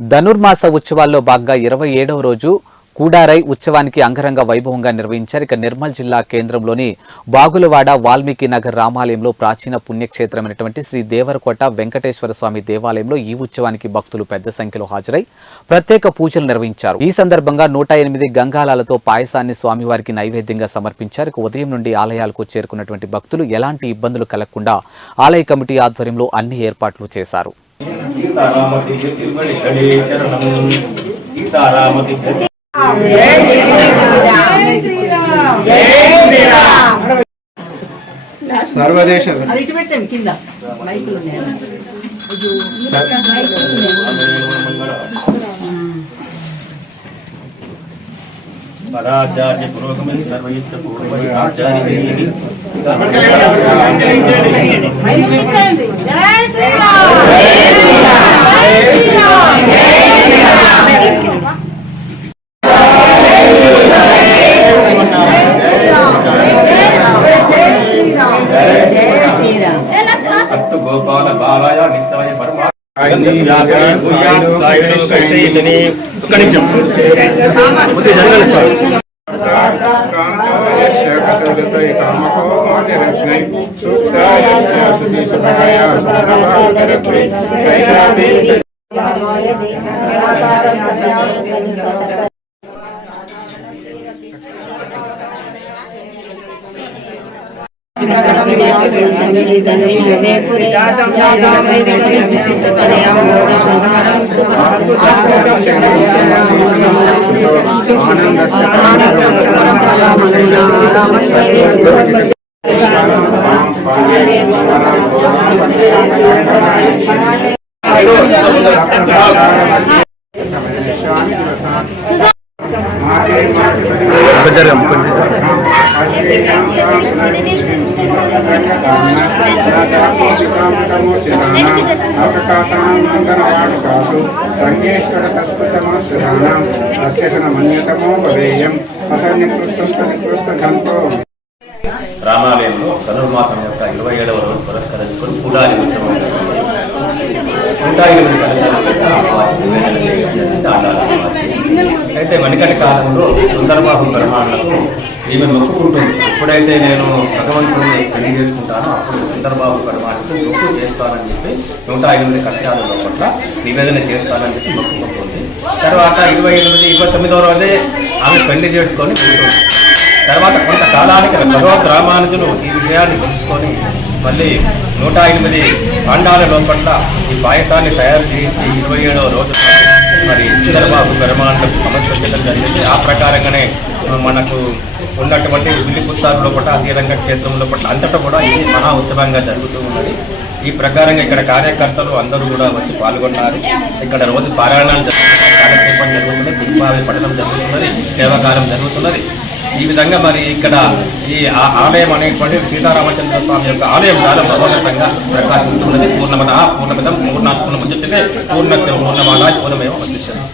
ధనుర్మాస ఉత్సవాల్లో భాగంగా 27వ రోజు కూడారై ఉత్సవానికి అంగరంగ వైభవంగా నిర్వహించారు. ఇక నిర్మల్ జిల్లా కేంద్రంలోని బాగులవాడ వాల్మీకి నగర్ రామాలయంలో ప్రాచీన పుణ్యక్షేత్రమైనటువంటి శ్రీ దేవరకోట వెంకటేశ్వర స్వామి దేవాలయంలో ఈ ఉత్సవానికి భక్తులు పెద్ద సంఖ్యలో హాజరై ప్రత్యేక పూజలు నిర్వహించారు. ఈ సందర్భంగా 108 గంగాలాలతో పాయసాన్ని స్వామివారికి నైవేద్యంగా సమర్పించారు. ఇక ఉదయం నుండి ఆలయాలకు చేరుకున్నటువంటి భక్తులు ఎలాంటి ఇబ్బందులు కలగకుండా ఆలయ కమిటీ ఆధ్వర్యంలో అన్ని ఏర్పాట్లు చేశారు. సర్వదేశ పరాచార్య పురోగమని సర్వయుక్త పూర్వై ఆచార్య గోపాల బాలాయ నిత్యాయ పరమా రామాలయంలో ధనుర్మాసం యొక్క 27వ రోజు పురస్కరించుకొని కూడాలి ఉత్సవం అయితే వెనుకటి కాలంలో సుందరబాబు పెరుమాళ్లకు ఈమె మొక్కుకుంటుంది. ఎప్పుడైతే నేను భగవంతుడిని పెళ్లి చేసుకుంటానో అప్పుడు సుందరబాబు పెరుమాళ్లకు మొక్కు చేస్తానని చెప్పి 108 కష్టాలలో పట్ల నివేదన చేస్తానని చెప్పి మొక్కుకుంటుంది. తర్వాత 29వ రోజే ఆమె పెళ్లి చేసుకొని ఉంటుంది. తర్వాత కొంతకాలానికి భగవద్ రామానుజులు ఈ విషయాన్ని తెలుసుకొని మళ్ళీ 108 పాండాల లోపల ఈ పాయసాన్ని తయారు చేసి 27వ రోజు మరి సుందరబాబు పెరుమాళ్లకు సమర్పించడం జరిగింది. ఆ ప్రకారంగానే మనకు ఉన్నటువంటి విల్లిపుత్తారు లోపల అధీరంగ క్షేత్రం లోపల అంతటా కూడా ఇది మహా ఉత్సవంగా జరుగుతూ ఉన్నది. ఈ ప్రకారంగా ఇక్కడ కార్యకర్తలు అందరూ కూడా వచ్చి పాల్గొన్నారు. ఇక్కడ రోజు పారాయణాలు జరుగుతున్నాయి, కాలక్షేపం జరుగుతున్నది, గురుపావి పఠనం జరుగుతున్నది, సేవాకాలం జరుగుతున్నది. ఈ విధంగా మరి ఇక్కడ ఈ ఆలయం అనేటువంటి సీతారామచంద్ర స్వామి యొక్క ఆలయం చాలా ప్రభావితంగా ప్రకాశిస్తున్నది. పూర్ణమిదం పూర్ణాత్ పూర్ణముచ్యతే పూర్ణమాదాయ పూర్ణమేవ ఉద్దిశ్యతే.